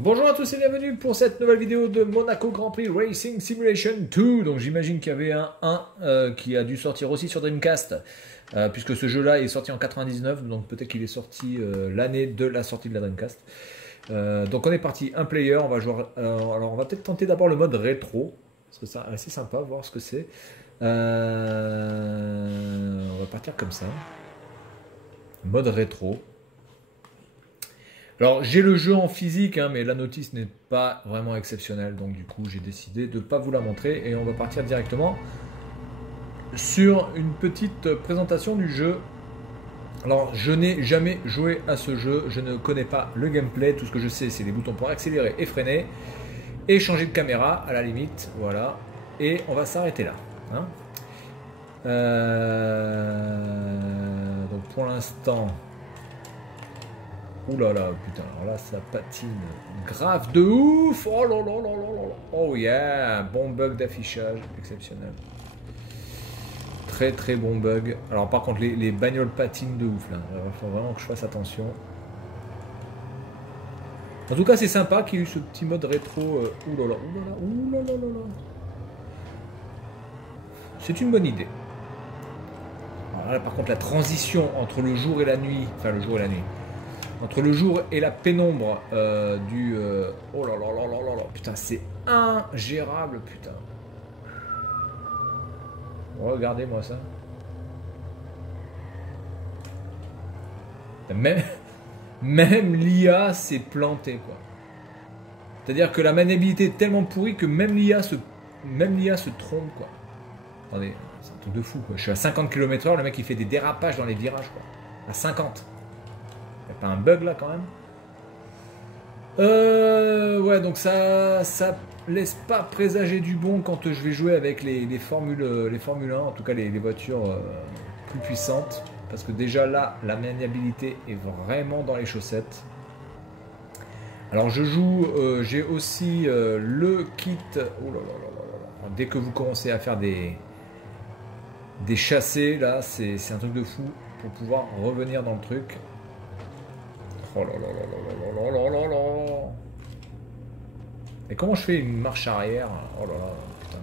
Bonjour à tous et bienvenue pour cette nouvelle vidéo de Monaco Grand Prix Racing Simulation 2. Donc j'imagine qu'il y avait un 1 qui a dû sortir aussi sur Dreamcast, puisque ce jeu-là est sorti en 99, donc peut-être qu'il est sorti l'année de la sortie de la Dreamcast. Donc on est parti, un player, on va jouer. Alors on va peut-être tenter d'abord le mode rétro, parce que c'est assez sympa, voir ce que c'est. On va partir comme ça. Mode rétro. Alors j'ai le jeu en physique, hein, mais la notice n'est pas vraiment exceptionnelle, donc du coup j'ai décidé de ne pas vous la montrer et on va partir directement sur une petite présentation du jeu. Alors je n'ai jamais joué à ce jeu, je ne connais pas le gameplay, tout ce que je sais c'est les boutons pour accélérer et freiner et changer de caméra à la limite, voilà, et on va s'arrêter là. Hein. Donc pour l'instant... Ouh là là, putain, alors là ça patine grave de ouf. Oh là là là là là. Oh yeah, bon bug d'affichage, exceptionnel. Très très bon bug. Alors par contre les bagnoles patinent de ouf là, il faut vraiment que je fasse attention. En tout cas c'est sympa qu'il y ait eu ce petit mode rétro. Ouh là là, ouh là là, ouh là là là là. C'est une bonne idée. Alors là par contre la transition entre le jour et la nuit, enfin le jour et la nuit. Entre le jour et la pénombre du... oh là là là là là là, putain, c'est ingérable, putain. Regardez-moi ça. Même l'IA s'est plantée, quoi. C'est-à-dire que la maniabilité est tellement pourrie que même l'IA se trompe, quoi. Attendez, c'est un truc de fou, quoi. Je suis à 50 km/h, le mec il fait des dérapages dans les virages, quoi. À 50. Il n'y a pas un bug là quand même. Ouais, donc ça laisse pas présager du bon quand je vais jouer avec les Formule 1, en tout cas les voitures plus puissantes. Parce que déjà là, la maniabilité est vraiment dans les chaussettes. Alors je joue, j'ai aussi le kit. Oh là là là là là. Dès que vous commencez à faire des chassés, là, c'est un truc de fou pour pouvoir revenir dans le truc. Oh là là là là là là là là là. Et comment je fais une marche arrière? Oh là là, putain.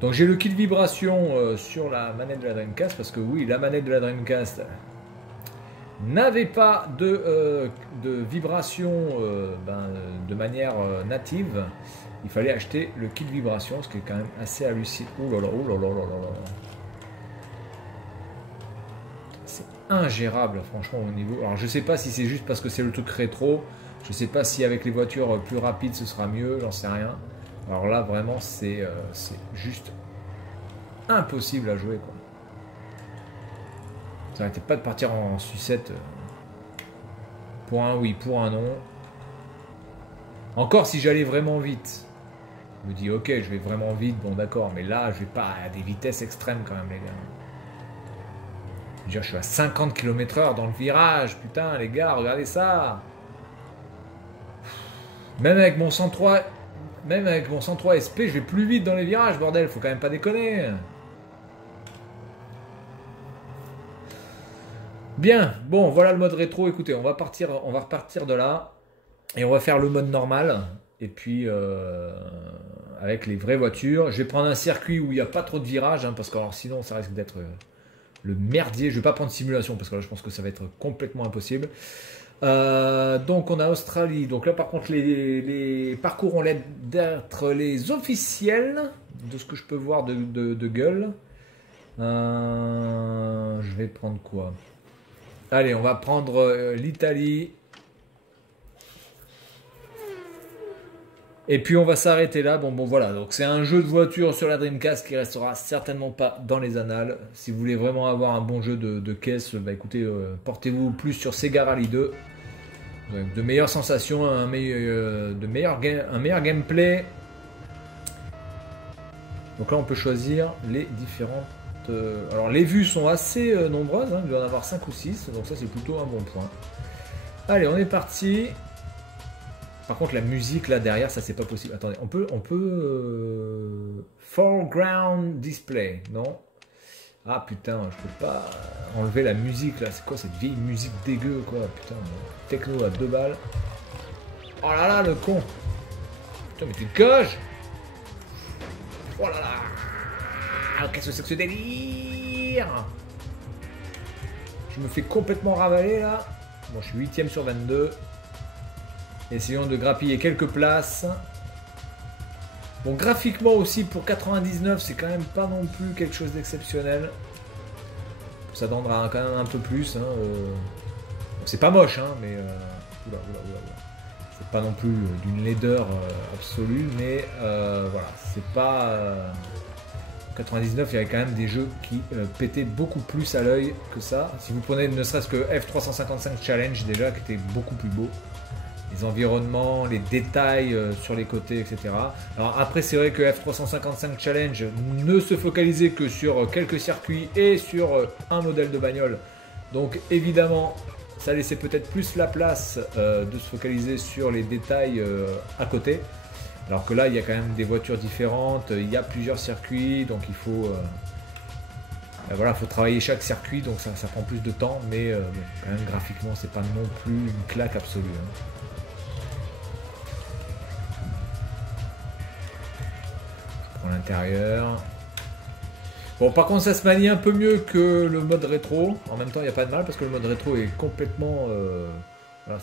Donc j'ai le kit vibration sur la manette de la Dreamcast, parce que oui, la manette de la Dreamcast n'avait pas de vibration de manière native. Il fallait acheter le kit vibration, ce qui est quand même assez hallucinant. Oh là là, oh là là là là là. Ingérable franchement au niveau. Alors je sais pas si c'est juste parce que c'est le truc rétro, je sais pas si avec les voitures plus rapides ce sera mieux, j'en sais rien. Alors là vraiment c'est juste impossible à jouer, quoi. Ça n'arrêtait pas de partir en sucette pour un oui, pour un non. Encore si j'allais vraiment vite, je me dis ok je vais vraiment vite, bon d'accord, mais là je vais pas à des vitesses extrêmes quand même les gars. Je suis à 50 km/h dans le virage, putain les gars, regardez ça. Même avec mon 103 SP, je vais plus vite dans les virages, bordel, faut quand même pas déconner. Bien, bon, voilà le mode rétro, écoutez, on va repartir de là, et on va faire le mode normal, et puis avec les vraies voitures. Je vais prendre un circuit où il n'y a pas trop de virages, hein, parce que alors, sinon ça risque d'être... le merdier. Je vais pas prendre simulation parce que là je pense que ça va être complètement impossible. Donc on a Australie. Donc là par contre les parcours ont l'air d'être les officiels de ce que je peux voir de gueule. Je vais prendre quoi? Allez, on va prendre l'Italie. Et puis on va s'arrêter là. Bon voilà, donc c'est un jeu de voiture sur la Dreamcast qui restera certainement pas dans les annales. Si vous voulez vraiment avoir un bon jeu de caisse, bah écoutez, portez-vous plus sur Sega Rally 2. Donc, de meilleures sensations, un meilleur gameplay. Donc là on peut choisir les différentes... alors les vues sont assez nombreuses, hein, il doit y en avoir 5 ou 6, donc ça c'est plutôt un bon point. Allez, on est parti. Par contre la musique là derrière ça c'est pas possible. Attendez, on peut foreground display, non? Ah putain, je peux pas enlever la musique là, c'est quoi cette vieille musique dégueu quoi, putain, techno à 2 balles. Oh là là, le con. Putain, mais tu te caches. Oh là là. Qu'est-ce que c'est que ce délire? Je me fais complètement ravaler là. Bon, je suis 8ème sur 22. Essayons de grappiller quelques places. Bon, graphiquement aussi, pour 99, c'est quand même pas non plus quelque chose d'exceptionnel. Ça donnera quand même un peu plus. Hein, c'est pas moche, hein, mais... oula. C'est pas non plus d'une laideur absolue, mais voilà, c'est pas... 99, il y avait quand même des jeux qui pétaient beaucoup plus à l'œil que ça. Si vous prenez ne serait-ce que F355 Challenge déjà, qui était beaucoup plus beau. Les environnements, les détails sur les côtés, etc. Alors après, c'est vrai que F355 Challenge ne se focalisait que sur quelques circuits et sur un modèle de bagnole. Donc évidemment, ça laissait peut-être plus la place de se focaliser sur les détails à côté. Alors que là, il y a quand même des voitures différentes, il y a plusieurs circuits, donc il faut... voilà, faut travailler chaque circuit, donc ça prend plus de temps, mais bon, quand même graphiquement, c'est pas non plus une claque absolue. Hein. L'intérieur. Bon, par contre, ça se manie un peu mieux que le mode rétro. En même temps, il n'y a pas de mal parce que le mode rétro est complètement. Voilà,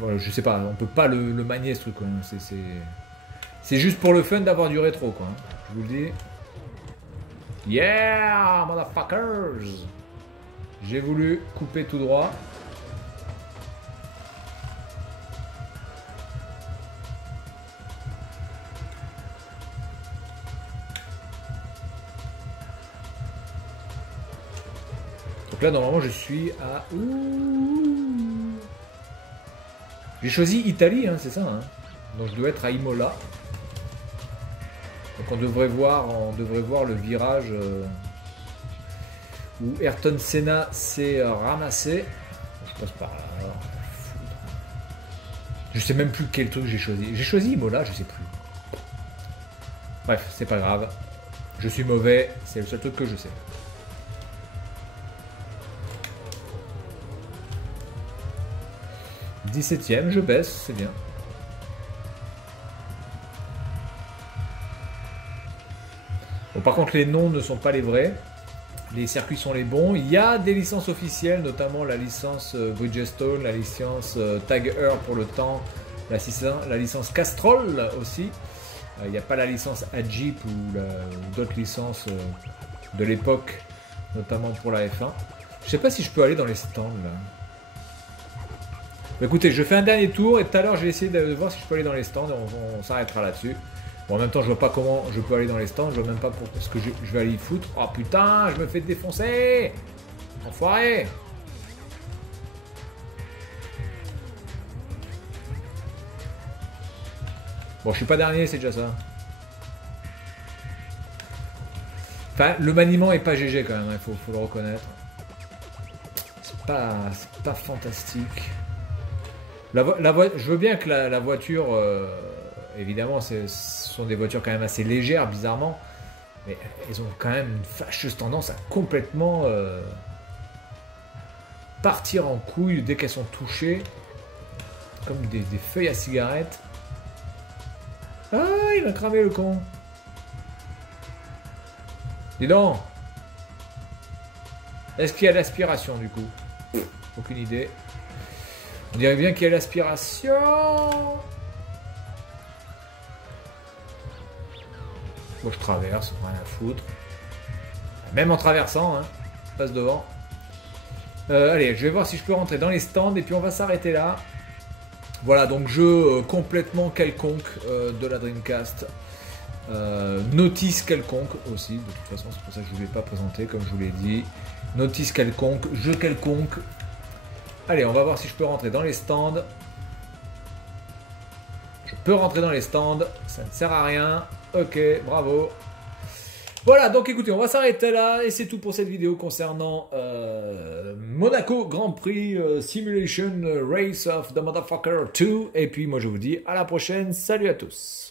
voilà, je sais pas, on peut pas le manier ce truc. C'est juste pour le fun d'avoir du rétro, quoi. Hein. Je vous le dis. Yeah, motherfuckers! J'ai voulu couper tout droit. Donc là, normalement, je suis à... J'ai choisi Italie, hein, c'est ça. Hein. Donc je dois être à Imola. Donc on devrait voir le virage où Ayrton Senna s'est ramassé. Je passe par là. Je sais même plus quel truc j'ai choisi. J'ai choisi Imola, je sais plus. Bref, c'est pas grave. Je suis mauvais, c'est le seul truc que je sais. 17ème, je baisse, c'est bien. Bon, par contre, les noms ne sont pas les vrais. Les circuits sont les bons. Il y a des licences officielles, notamment la licence Bridgestone, la licence Tag Heuer pour le temps, la licence Castrol aussi. Il n'y a pas la licence Jeep ou d'autres licences de l'époque, notamment pour la F1. Je sais pas si je peux aller dans les stands là. Écoutez, je fais un dernier tour et tout à l'heure je vais essayer de voir si je peux aller dans les stands et on s'arrêtera là-dessus. Bon, en même temps, je vois pas comment je peux aller dans les stands, je vois même pas pour ce que je vais aller y foutre. Oh putain, je me fais défoncer! Enfoiré! Bon, je suis pas dernier, c'est déjà ça. Enfin, le maniement est pas GG quand même, il faut le reconnaître. C'est pas fantastique. Je veux bien que la voiture, évidemment, ce sont des voitures quand même assez légères, bizarrement, mais elles ont quand même une fâcheuse tendance à complètement partir en couille dès qu'elles sont touchées, comme des feuilles à cigarette. Ah, il m'a cramé le con. Dis donc. Est-ce qu'il y a l'aspiration du coup? Aucune idée. On dirait bien qu'il y a l'aspiration. Bon, je traverse, rien à foutre. Même en traversant, hein. Passe devant. Allez, je vais voir si je peux rentrer dans les stands et puis on va s'arrêter là. Voilà, donc jeu complètement quelconque de la Dreamcast. Notice quelconque aussi, de toute façon c'est pour ça que je ne voulais pas présenter comme je vous l'ai dit. Notice quelconque, jeu quelconque. Allez, on va voir si je peux rentrer dans les stands. Je peux rentrer dans les stands, ça ne sert à rien. Ok, bravo. Voilà, donc écoutez, on va s'arrêter là et c'est tout pour cette vidéo concernant Monaco Grand Prix Simulation Race of the Motherfucker 2. Et puis moi je vous dis à la prochaine, salut à tous.